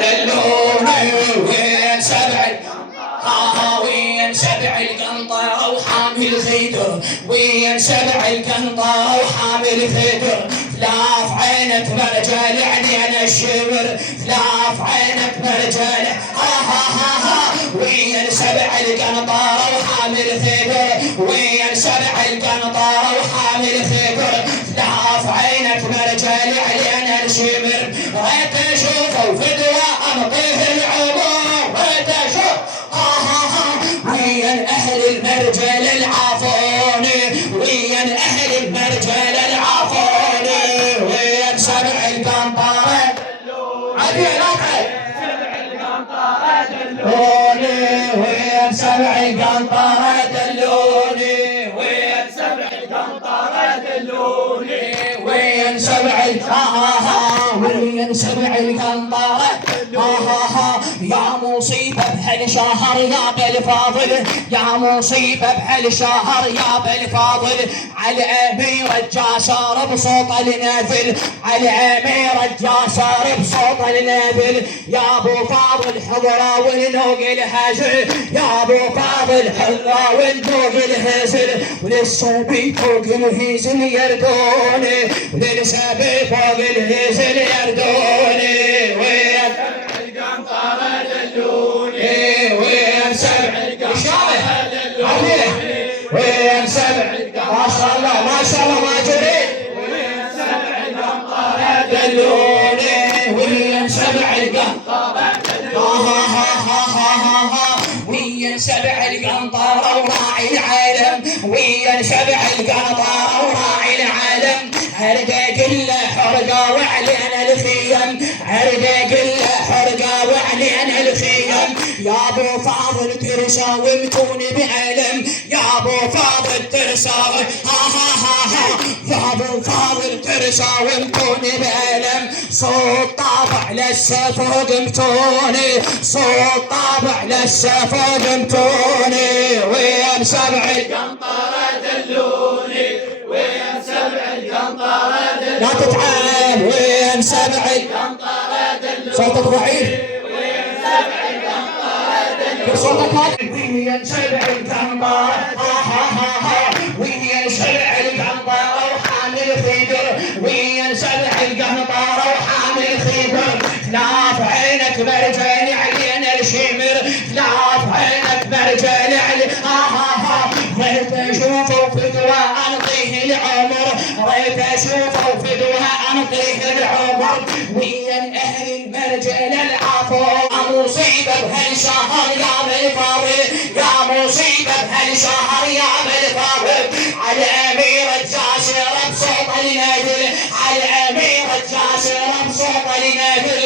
دلوني وين سبع وين سبع القنطرة وحامل خيدر وين سبع القنطرة وحامل خيدر فلاف عينك مرجال عينينا الشمر فلاف عينك مرجال وين سبع القنطرة وحامل خيدر وين سبع القنطرة وحامل خيدر فلاف عينك مرجال عينينا الشمر ريت اشوفه فدوى انطيه العمر ريت اشوف وين اهل المرجل العافوني وين اهل المرجل العافوني وين سبع القنطرة دلوني وين سبع القنطرة دلوني وين سبع القنطرة دلوني وين سبع وين سبع القنطرة يا مصيبة بهالشهر يا بالفاضل يا مصيبة بهالشهر يا بالفاضل على أمير الجاسر بصوت النازل على أمير الجاسر بصوت النازل يا أبو فاضل حضرة والنوق الهازل يا أبو فاضل حضرة والنوق الهازل وللصبي فوق الهزل يردوني وللسبي فوق الهزل يردوني وين سبع القنطرة دلوني وين سبع القنطرة دلوني وين سبع ما شاء الله ما شاء الله ما جريت وين سبع القنطرة دلوني وين سبع القنطرة دلوني وين سبع القنطرة وراعي العالم وين سبع القنطرة وراعي العالم عرقه كله حرقه وعلينا الخيم عرقه كله حرقه وعلينا الخيم يا ابو فاضل ترساومتوني بعلم يا ابو فاضل ترساوم يا ابو فاضل ترساومتوني بعلم صوت طابع للسفود متوني صوت طابع للسفود متوني وين سبع القنطرة دلوني وين سبع القنطرة دلوني لا تتعب وين سبع القنطرة دلوني صوتك ضعيف وين سبع القنطرة دلوني صوتك هادي وين سبع القنطرة وين سبع القنطرة وحامل خيدر وين سبع القنطرة وحامل خيدر لاف عينك مرجاني علينا الشمر لاف عينك مرجاني علينا ريت اشوفه فدوى انطيه العمر ريت اشوفه فدوى انطيه العمر وين اهل المرجل العفو مصيبه بهالشهر يا بالفاضل يا مصيبه بهالشهر يا بالفاضل على امير الجاسر بصوت النادل على امير الجاسر بصوت النادل